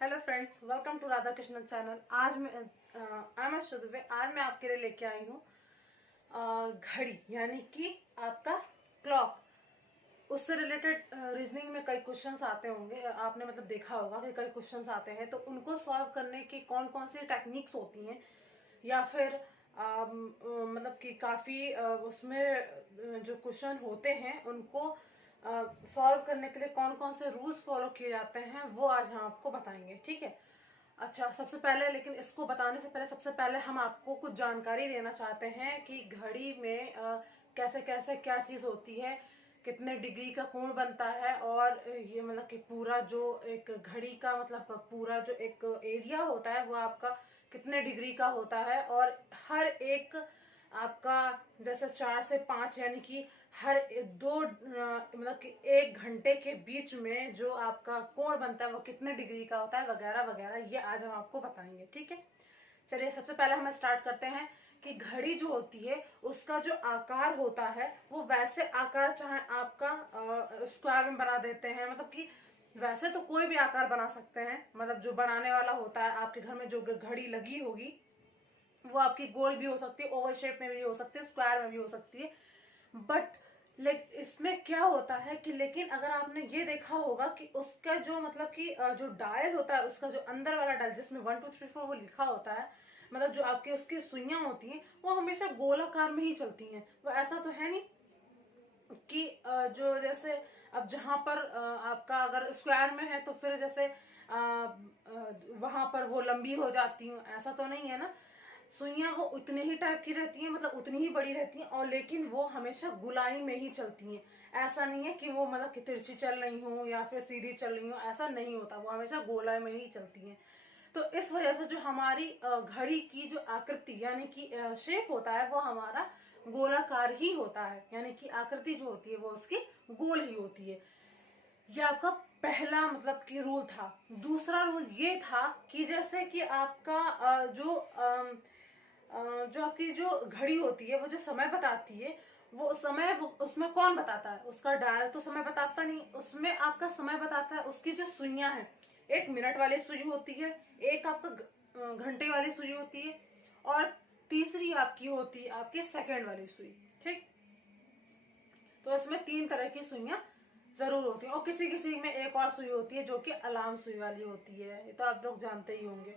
Hello friends, welcome to Radha Krishnan channel. आज मैं शुद्ध आज मैं आपके लिए लेके आई हूँ घड़ी, यानी कि आपका क्लॉक। उससे रिलेटेड रीजनिंग में कई क्वेश्चंस आते होंगे, आपने मतलब देखा होगा कि कई क्वेश्चंस आते हैं, तो उनको सॉल्व करने की कौन कौन सी टेक्निक्स होती हैं, या फिर मतलब कि काफ़ी उसमें जो क्वेश्चन होते हैं उनको सॉल्व करने के लिए कौन कौन से रूल्स फॉलो किए जाते हैं, वो आज हम आपको बताएंगे। ठीक है। अच्छा, सबसे पहले, लेकिन इसको बताने से पहले सबसे पहले हम आपको कुछ जानकारी देना चाहते हैं कि घड़ी में कैसे कैसे क्या चीज़ होती है, कितने डिग्री का कोण बनता है, और ये मतलब कि पूरा जो एक घड़ी का मतलब पूरा जो एक एरिया होता है वो आपका कितने डिग्री का होता है, और हर एक आपका जैसे 4 से 5 यानी कि हर दो मतलब कि 1 घंटे के बीच में जो आपका कोण बनता है वो कितने डिग्री का होता है, वगैरह वगैरह, ये आज हम आपको बताएंगे। ठीक है, चलिए सबसे पहले हम स्टार्ट करते हैं कि घड़ी जो होती है उसका जो आकार होता है वो वैसे आकार चाहे आपका स्क्वायर में बना देते हैं, मतलब कि वैसे तो कोई भी आकार बना सकते हैं, मतलब जो बनाने वाला होता है आपके घर में जो घड़ी लगी होगी वो आपकी गोल भी हो सकती है, ओवल शेप में भी हो सकती है, स्क्वायर में भी हो सकती है। बट इसमें क्या होता है कि लेकिन अगर आपने ये देखा होगा कि उसका जो मतलब कि जो डायल होता है, उसका जो अंदर वाला डायल जिसमें 1 2 3 4 वो लिखा होता है, मतलब जो आपकी उसकी सुइयां होती हैं वो हमेशा गोलाकार में ही चलती हैं। वो ऐसा तो है नहीं कि जो जैसे अब जहां पर आपका अगर स्क्वायर में है तो फिर जैसे वहां पर वो लंबी हो जाती हूँ, ऐसा तो नहीं है ना। सुइयां वो उतने ही टाइप की रहती हैं, मतलब उतनी ही बड़ी रहती हैं, और लेकिन वो हमेशा गुलाई में ही चलती हैं। ऐसा नहीं है कि वो मतलब कि तिरछी चल रही हूँ या फिर सीधी चल रही हूँ, ऐसा नहीं होता, वो हमेशा गोलाई में ही चलती हैं। तो इस वजह से जो हमारी घड़ी की जो आकृति यानी कि शेप होता है वो हमारा गोलाकार ही होता है, यानी कि आकृति जो होती है वो उसकी गोल ही होती है। ये आपका पहला मतलब कि रूल था। दूसरा रूल ये था कि जैसे कि आपका जो आपकी जो घड़ी होती है वो जो समय बताती है, वो समय वो उसमें कौन बताता है? उसका डायल तो समय बताता नहीं, उसमें आपका समय बताता है उसकी जो सुइयां हैं। एक मिनट वाली सुई होती है, एक आपका घंटे वाली सुई होती है, और तीसरी आपकी होती है आपकी सेकंड वाली सुई। ठीक, तो इसमें 3 तरह की सुइयां जरूर होती है, और किसी किसी में एक और सुई होती है जो कि अलार्म सुई वाली होती है, ये तो आप लोग जानते ही होंगे।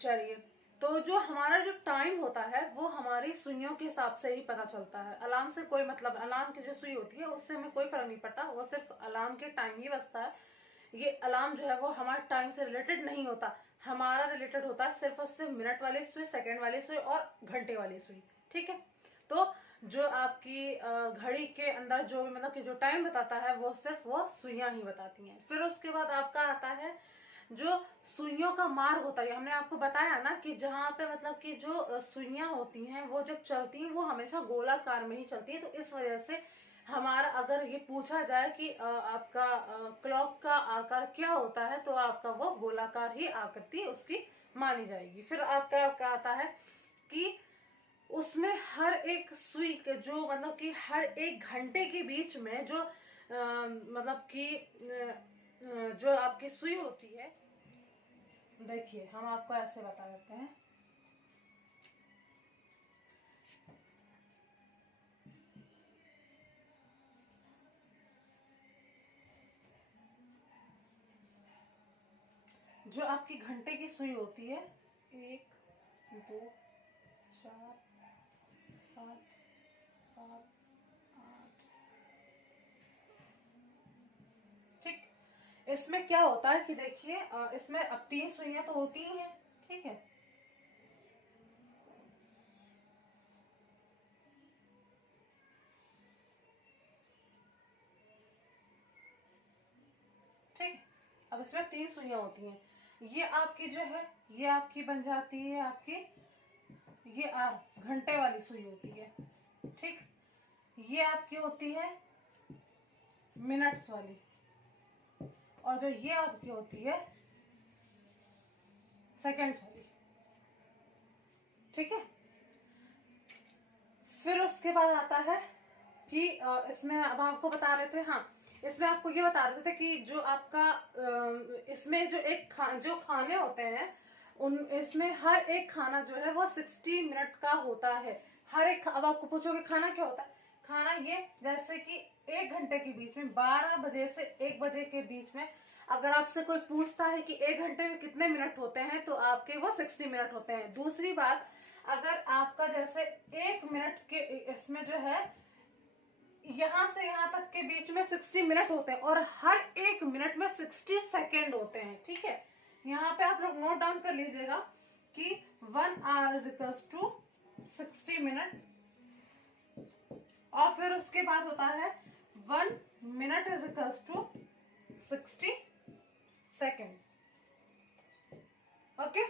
चलिए, तो जो हमारा जो टाइम होता है वो हमारी सुइयों के हिसाब से ही पता चलता है। अलार्म से कोई मतलब, अलार्म की जो सुई होती है उससे हमें कोई फर्क नहीं पड़ता, वो सिर्फ अलार्म के टाइम ही बजता है। ये अलार्म जो है वो हमारे टाइम से रिलेटेड नहीं होता, हमारा रिलेटेड होता है सिर्फ और सिर्फ मिनट वाली सुई, सेकेंड वाली सुई और घंटे वाली सुई। ठीक है, तो जो आपकी घड़ी के अंदर जो मतलब कि जो टाइम बताता है वो सिर्फ वो सुइयां ही बताती हैं। फिर उसके बाद आपका आता है जो सुइयों का मार्ग होता है। हमने आपको बताया ना कि जहाँ पे मतलब कि जो सुइयां होती हैं वो जब चलती हैं वो हमेशा गोलाकार में ही चलती है। तो इस वजह से हमारा अगर ये पूछा जाए कि आपका क्लॉक का आकार क्या होता है, तो आपका वो गोलाकार ही आकृति उसकी मानी जाएगी। फिर आपका क्या आता है कि उसमें हर एक सुई के जो मतलब कि हर 1 घंटे के बीच में जो मतलब कि जो आपकी सुई होती है, देखिए हम आपको ऐसे बता देते हैं। जो आपकी घंटे की सुई होती है, 1 2 4 5 7 8, ठीक। इसमें क्या होता है कि देखिए इसमें अब 3 सुइयां तो होती ही हैं। ठीक है, ठीक। अब इसमें 3 सुइयां होती हैं, ये आपकी जो है ये आपकी बन जाती है आपकी, ये घंटे वाली सुई होती है। ठीक, ये आपकी होती है मिनट्स वाली, और जो ये आपकी होती है सेकेंड्स वाली। ठीक है, फिर उसके बाद आता है कि इसमें अब आपको बता रहे थे, हाँ, इसमें आपको ये बता रहे थे कि जो आपका इसमें जो जो खाने होते हैं उन इसमें हर एक खाना जो है वो 60 मिनट का होता है। हर एक, अब आपको पूछोगे खाना क्या होता है, खाना ये जैसे कि 1 घंटे के बीच में 12 बजे से 1 बजे के बीच में अगर आपसे कोई पूछता है कि 1 घंटे में कितने मिनट होते हैं तो आपके वो 60 मिनट होते हैं। दूसरी बात, अगर आपका जैसे 1 मिनट के इसमें जो है यहाँ से यहाँ तक के बीच में 60 मिनट होते हैं और हर 1 मिनट में 60 सेकेंड होते हैं। ठीक है, यहाँ पे आप लोग नोट डाउन कर लीजिएगा कि 1 hour is equals to 60 minute, और फिर उसके बाद होता है 1 minute is equals to 60 second. Okay,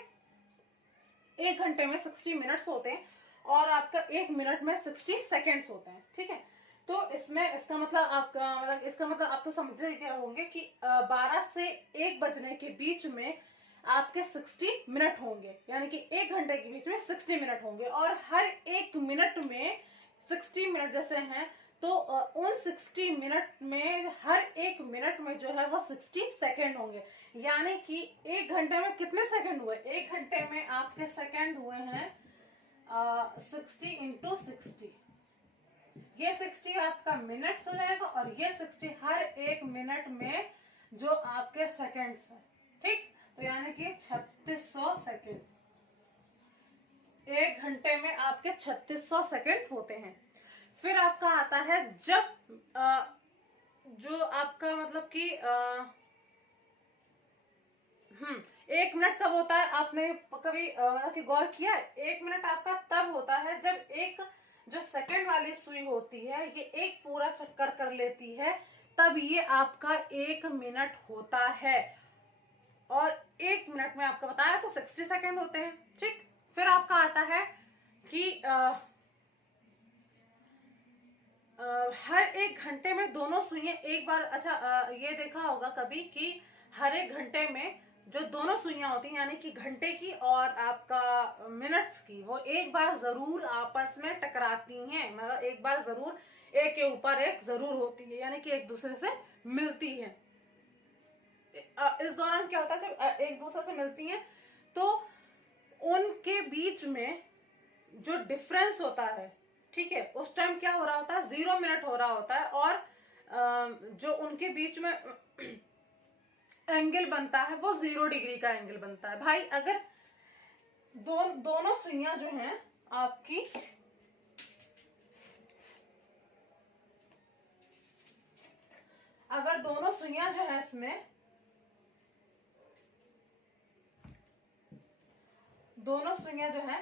1 घंटे में 60 मिनट्स होते हैं और आपका 1 मिनट में 60 सेकेंड्स होते हैं। ठीक है, तो इसमें इसका मतलब आप तो समझ गए होंगे कि 12 से 1 बजने के बीच में आपके 60 मिनट होंगे, यानी कि 1 घंटे के बीच में 60 मिनट होंगे और हर 1 मिनट में 60 मिनट जैसे हैं तो उन 60 मिनट में हर 1 मिनट में जो है वो 60 सेकेंड होंगे। यानी कि 1 घंटे में कितने सेकेंड हुए, 1 घंटे में आपके सेकेंड हुए हैं 60 इंटू 60, ये 60 आपका मिनट्स हो जाएगा और ये 60 हर 1 मिनट में जो आपके सेकेंड्स है। ठीक, तो यानी कि 3600 सेकेंड, 1 घंटे में आपके 3600 सेकेंड होते हैं। फिर आपका आता है जब जो आपका मतलब कि 1 मिनट कब होता है, आपने कभी मतलब कि गौर किया है? 1 मिनट आपका तब होता है जब एक जो सेकंड वाली सुई होती है ये एक पूरा चक्कर कर लेती है, तब ये आपका 1 मिनट होता है। और 1 मिनट में आपका बताया तो 60 सेकेंड होते हैं। ठीक, फिर आपका आता है कि हर 1 घंटे में दोनों सुइयां एक बार, अच्छा ये देखा होगा कभी कि हर 1 घंटे में जो दोनों सुइयां होती हैं यानी कि घंटे की और आपका मिनट्स की, वो एक बार जरूर आपस में टकराती हैं, मतलब एक बार जरूर एक के ऊपर एक जरूर होती है, यानी कि एक दूसरे से मिलती है। इस दौरान क्या होता है, जब एक दूसरे से मिलती हैं तो उनके बीच में जो डिफरेंस होता है, ठीक है, उस टाइम क्या हो रहा होता है, 0 मिनट हो रहा होता है और जो उनके बीच में एंगल बनता है वो 0 डिग्री का एंगल बनता है। भाई अगर दोनों सुइयां जो हैं आपकी अगर दोनों सुइयां जो है इसमें दोनों सुइयां जो है,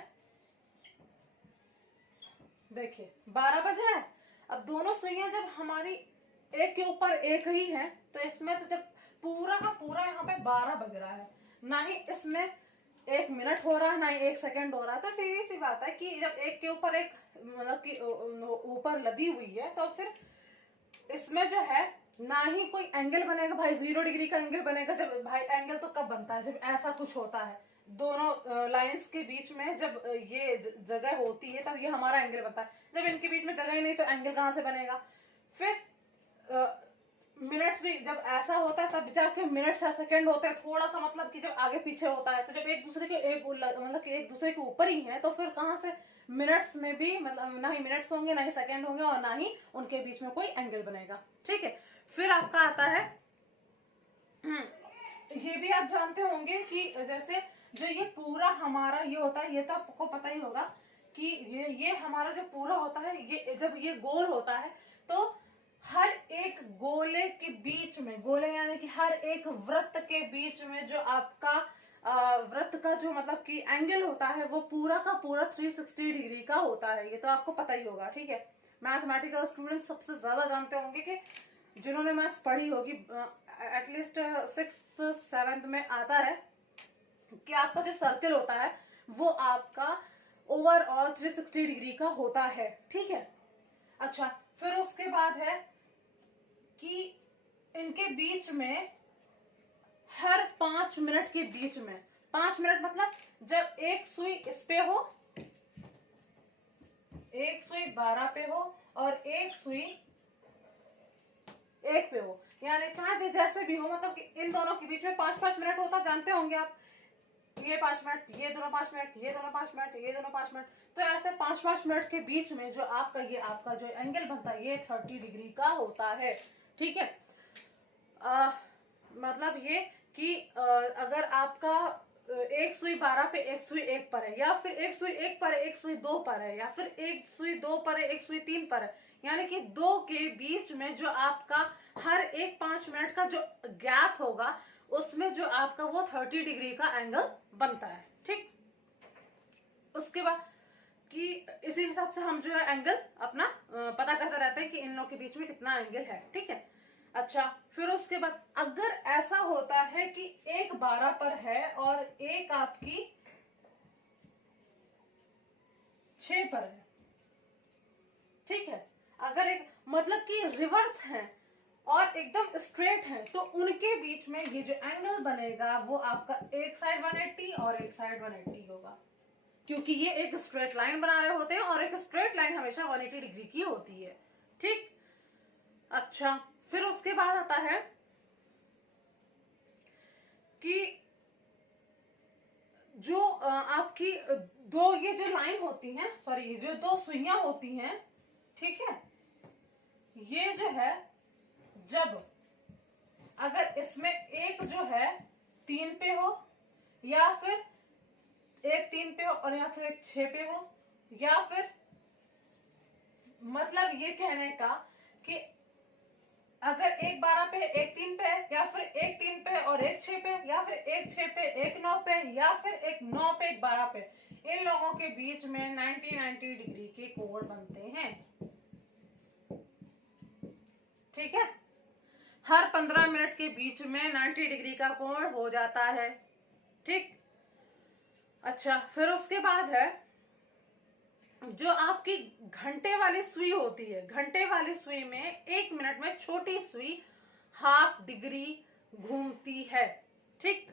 देखिए 12 बजे है, अब दोनों सुइयां जब हमारी एक के ऊपर एक ही है तो इसमें तो जब पूरा का पूरा यहाँ पे 12 बज रहा है, ना ही इसमें 1 मिनट हो रहा है ना ही 1 सेकेंड हो रहा है, तो सीधी सी बात है कि जब एक के ऊपर एक मतलब कि ऊपर लदी हुई है तो फिर इसमें जो है ना ही कोई एंगल बनेगा, भाई 0 डिग्री का एंगल बनेगा। जब भाई एंगल तो कब बनता है, जब ऐसा कुछ होता है, दोनों लाइंस के बीच में जब ये जगह होती है तब ये हमारा एंगल बनता है। जब इनके बीच में जगह ही नहीं तो एंगल कहां से बनेगा। फिर मिनट्स भी जब ऐसा होता है तब जाके मिनट्स या सेकंड होते हैं, थोड़ा सा मतलब कि जब आगे पीछे होता है, तो जब एक दूसरे के मतलब कि एक दूसरे के ऊपर ही है तो फिर कहां से मिनट्स में भी मतलब ना ही मिनट्स होंगे ना ही सेकंड होंगे और ना ही उनके बीच में कोई एंगल बनेगा। ठीक है, फिर आपका आता है ये भी आप जानते होंगे कि जैसे जो ये पूरा हमारा ये होता है, ये तो आपको पता ही होगा कि ये हमारा जो पूरा होता है, ये जब ये गोल होता है तो हर एक गोले के बीच में, गोले यानी कि हर एक वृत्त के बीच में जो आपका वृत्त का जो मतलब कि एंगल होता है वो पूरा का पूरा 360 डिग्री का होता है, ये तो आपको पता ही होगा। ठीक है, मैथमेटिकल स्टूडेंट सबसे ज्यादा जानते होंगे कि जिन्होंने मैथ्स पढ़ी होगी, एटलीस्ट 6th-7th में आता है कि आपका जो सर्कल होता है वो आपका ओवरऑल 360 डिग्री का होता है। ठीक है, अच्छा फिर उसके बाद है कि इनके बीच में हर 5 मिनट के बीच में, 5 मिनट मतलब जब एक सुई इस पे हो, एक सुई 12 पे हो और एक सुई एक पे हो, यानी चाहे जैसे भी हो, मतलब कि इन दोनों के बीच में 5-5 मिनट होता, जानते होंगे आप, ये 5 मिनट, ये दोनों 5 मिनट, ये दोनों 5 मिनट, ये दोनों 5 मिनट। तो ऐसे 5-5 मिनट के बीच में जो आपका जो एंगल बनता है ये 30 डिग्री का होता है। ठीक है, मतलब ये कि अगर आपका एक सुई 12 पे, एक सुई 1 पर है, या फिर एक सुई 1 पर है, एक सुई 2 पर है, या फिर एक सुई 2 पर है, एक सुई 3 पर है, यानी कि दो के बीच में जो आपका हर एक 5 मिनट का जो गैप होगा उसमें जो आपका वो 30 डिग्री का एंगल बनता है। ठीक, उसके बाद कि इसी हिसाब से हम जो है एंगल अपना पता करते रहते हैं कि इन लोगों के बीच में कितना एंगल है। ठीक है, अच्छा, फिर उसके बाद अगर ऐसा होता है कि एक 12 पर है और एक आपकी 6 पर है, ठीक है, अगर एक मतलब कि रिवर्स है और एकदम स्ट्रेट है, तो उनके बीच में ये जो एंगल बनेगा वो आपका एक साइड 180 और एक साइड 180 होगा, क्योंकि ये एक स्ट्रेट लाइन बना रहे होते हैं और एक स्ट्रेट लाइन हमेशा 180 डिग्री की होती है। ठीक, अच्छा, फिर उसके बाद आता है कि जो आपकी दो ये जो लाइन होती है, सॉरी, ये जो दो सुइयां होती हैं, ठीक है, ये जो है जब अगर इसमें एक जो है 3 पे हो, या फिर एक 3 पे हो और या फिर एक 6 पे हो, या फिर मतलब ये कहने का कि अगर एक 12 पे, एक 3 पे, या फिर एक 3 पे और एक 6 पे, या फिर एक 6 पे एक 9 पे, या फिर एक 9 पे एक 12 पे, इन लोगों के बीच में 90 डिग्री के कोण बनते हैं। ठीक है, हर 15 मिनट के बीच में 90 डिग्री का कोण हो जाता है। ठीक, अच्छा, फिर उसके बाद है जो आपकी घंटे वाली सुई होती है, घंटे वाली सुई में 1 मिनट में छोटी सुई हाफ डिग्री घूमती है। ठीक,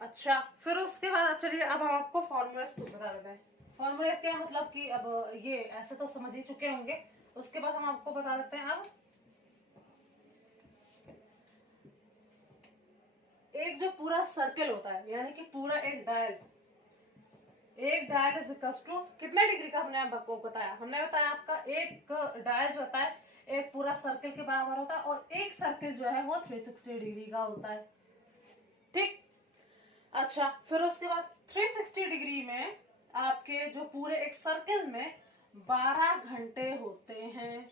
अच्छा, फिर उसके बाद चलिए अब हम आपको फॉर्मूला बता देते हैं। फॉर्मूला क्या मतलब कि अब ये ऐसे तो समझ ही चुके होंगे, उसके बाद हम आपको बता देते हैं। अब एक जो पूरा सर्कल होता है, यानी कि पूरा एक डायल इज इक्वल टू कितने डिग्री का, हमने आपको बताया, हमने बताया आपका एक डायल जो होता है एक पूरा सर्कल के बराबर होता है, और एक सर्कल जो है वो 360 डिग्री का होता है। ठीक, अच्छा, फिर उसके बाद 360 डिग्री में आपके जो पूरे एक सर्कल में 12 घंटे होते हैं।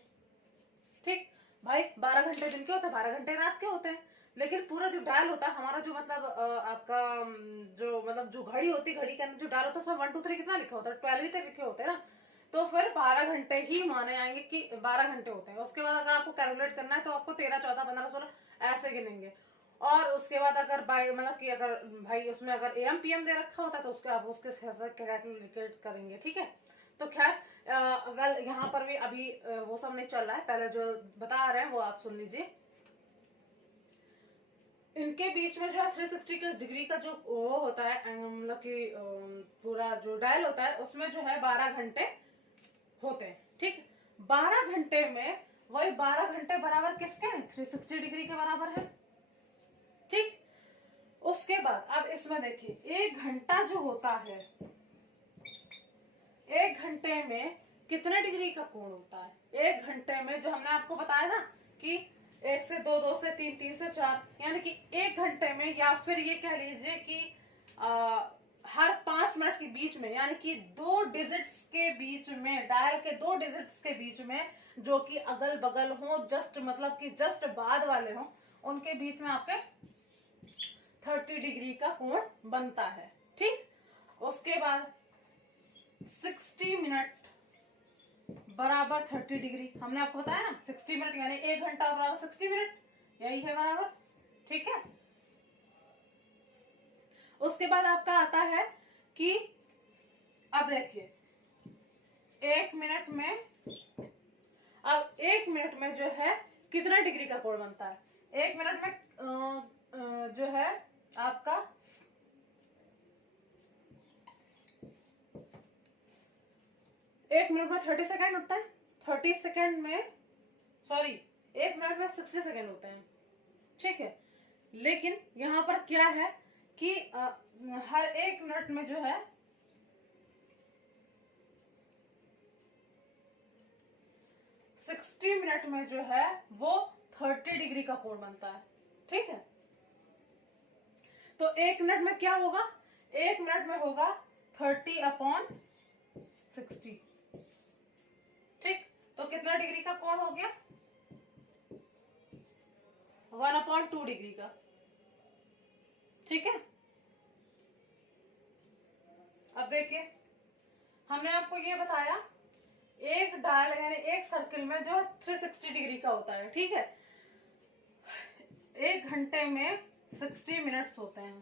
ठीक भाई, 12 घंटे दिन के होते हैं, 12 घंटे रात के होते हैं, लेकिन पूरा जो डायल होता है हमारा, जो मतलब आपका जो मतलब जो घड़ी होती है, घड़ी के अंदर जो डायल होता है उसमें 1 2 3 कितना लिखा होता है, 12 ही तक लिखे होते हैं ना, तो फिर 12 घंटे ही माने जाएंगे कि 12 घंटे होते हैं। उसके बाद अगर आपको कैलकुलेट करना है तो आपको 13 14 15 16 ऐसे गिनेंगे, और उसके बाद अगर भाई मतलब कि अगर भाई उसमें अगर एम पीएम दे रखा होता है तो उसके आप उसके कैलकुलेट करेंगे। ठीक है, तो खैर वेल यहाँ पर भी अभी वो सब नहीं चल रहा है, पहले जो बता रहे हैं वो आप सुन लीजिए। इनके बीच में जो है 360 डिग्री का जो वो होता है, मतलब कि पूरा जो डायल होता है उसमें जो है 12 घंटे होते हैं। ठीक, 12 घंटे में वही 12 घंटे बराबर किसके हैं, 360 डिग्री के बराबर है। ठीक, उसके बाद अब इसमें देखिए एक घंटा जो होता है, एक घंटे में कितने डिग्री का कोण होता है, एक घंटे में जो हमने आपको बताया ना कि 1 से 2, 2 से 3, 3 से 4, यानी कि एक घंटे में, या फिर ये कह लीजिए कि हर 5 मिनट के बीच में, यानी कि 2 डिजिट्स के बीच में, डायल के 2 डिजिट्स के बीच में जो कि अगल बगल हो, जस्ट मतलब कि जस्ट बाद वाले हो, उनके बीच में आपके 30 डिग्री का कोण बनता है। ठीक, उसके बाद 60 मिनट बराबर 30 डिग्री, हमने आपको बताया ना 60 मिनट यानी 1 घंटा बराबर 60 मिनट, यही है बराबर। ठीक है, उसके बाद आपका आता है कि अब देखिए 1 मिनट में, अब 1 मिनट में जो है कितना डिग्री का कोण बनता है, 1 मिनट में जो है आपका 1 मिनट में 30 सेकेंड होता है, 30 सेकेंड में, सॉरी 1 मिनट में 60 सेकेंड होते हैं, ठीक है। लेकिन यहाँ पर क्या है कि हर 1 मिनट में जो है 60 मिनट में जो है वो 30 डिग्री का कोण बनता है, ठीक है। तो 1 मिनट में क्या होगा, 1 मिनट में होगा 30/60, ठीक। तो कितना डिग्री का कोण हो गया, 1/2 डिग्री का, ठीक है। अब देखिए, हमने आपको ये बताया एक डायल यानी एक सर्किल में जो 360 डिग्री का होता है, ठीक है। 1 घंटे में 60 मिनट्स होते हैं,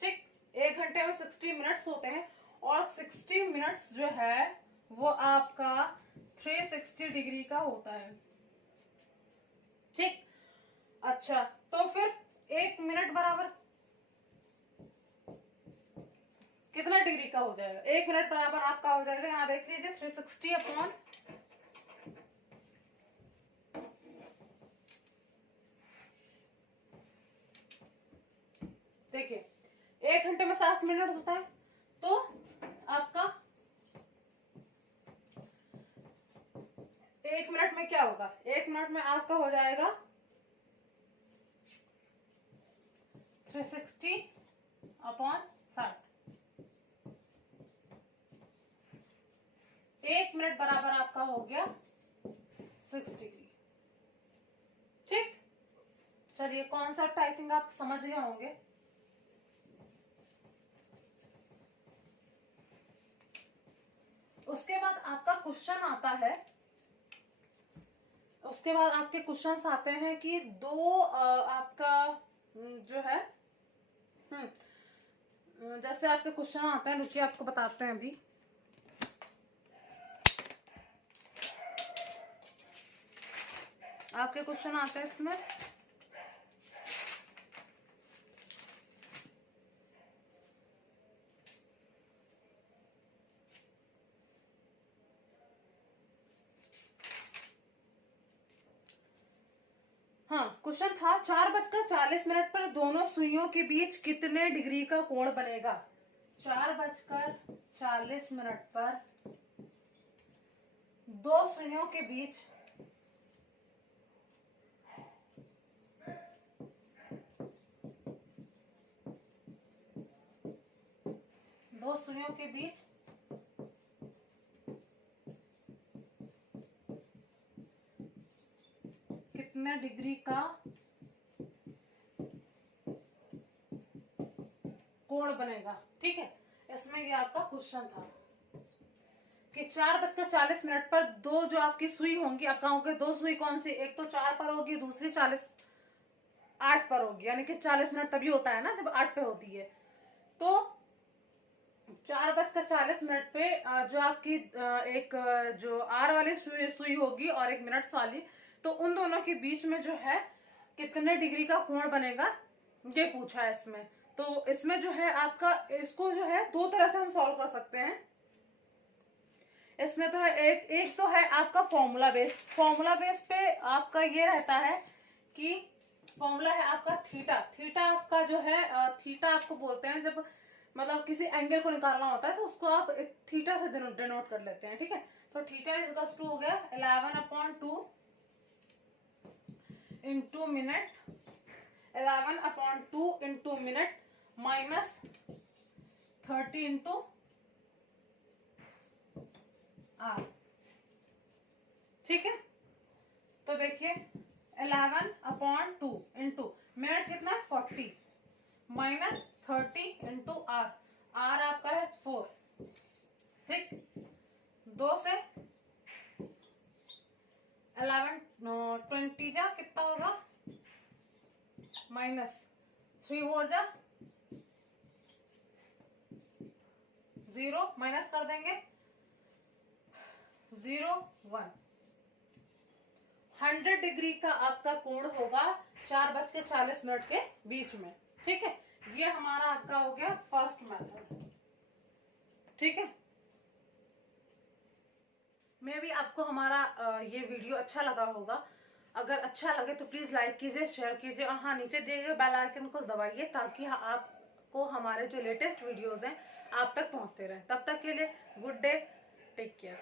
ठीक। 1 घंटे में 60 मिनट्स होते हैं और 60 मिनट्स जो है वो आपका 360 डिग्री का होता है, ठीक। अच्छा, तो फिर 1 मिनट बराबर कितना डिग्री का हो जाएगा, 1 मिनट बराबर आपका हो जाएगा, यहाँ देख लीजिए 360 देखिए 1 घंटे में 60 मिनट होता है, तो आपका 1 मिनट में क्या होगा, 1 मिनट में आपका हो जाएगा 360/60। 1 मिनट बराबर आपका हो गया 6 डिग्री, ठीक। चलिए, कॉन्सेप्ट आई थिंक आप समझ गए होंगे। उसके बाद आपका क्वेश्चन आता है, उसके बाद आपके क्वेश्चंस आते हैं कि दो आपका जो है जैसे आपके क्वेश्चन आते हैं, रुकिए आपको बताते हैं अभी। आपके क्वेश्चन आते हैं इसमें, हाँ क्वेश्चन था 4:40 पर दोनों सुइयों के बीच कितने डिग्री का कोण बनेगा। 4:40 पर दो सुइयों के बीच कितने डिग्री का कोण बनेगा, ठीक है। इसमें ये आपका क्वेश्चन था कि 4:40 पर दो जो आपकी सुई होंगी, आप कहोगे दो सुई कौन सी, एक तो 4 पर होगी, दूसरी 8 पर होगी, यानी कि 40 मिनट तभी होता है ना जब 8 पे होती है। तो 4:40 पे जो आपकी एक जो आर वाली सुई होगी और एक मिनट्स वाली, तो उन दोनों के बीच में जो है कितने डिग्री का कोण बनेगा, ये पूछा है इसमें। तो इसमें जो है आपका, इसको जो है दो तरह से हम सॉल्व कर सकते हैं। इसमें तो है एक तो है आपका फॉर्मूला बेस पे आपका ये रहता है कि फॉर्मूला है आपका थीटा आपका जो है थीटा आपको बोलते हैं जब मतलब किसी एंगल को निकालना होता है तो उसको आप थीटा से डिनोट कर लेते हैं, ठीक है। तो थीटा इज टू हो गया 11/2 into minute, 11/2 into minute minus 30 into R, ठीक है। तो देखिए 11/2 इंटू मिनट कितना है 40 माइनस 30 इंटू आर, आर आपका है 4, ठीक। 2 से 20 जा कितना होगा माइनस 3 और जा 0 माइनस कर देंगे 0 1, 100 डिग्री का आपका कोण होगा 4:40 के बीच में, ठीक है। ये हमारा आपका हो गया फर्स्ट मेथड, ठीक है। मे भी आपको हमारा ये वीडियो अच्छा लगा होगा। अगर अच्छा लगे तो प्लीज़ लाइक कीजिए, शेयर कीजिए और हाँ, नीचे दिए गए बेल आइकन को दबाइए ताकि आपको हमारे जो लेटेस्ट वीडियोज़ हैं आप तक पहुँचते रहें। तब तक के लिए गुड डे, टेक केयर।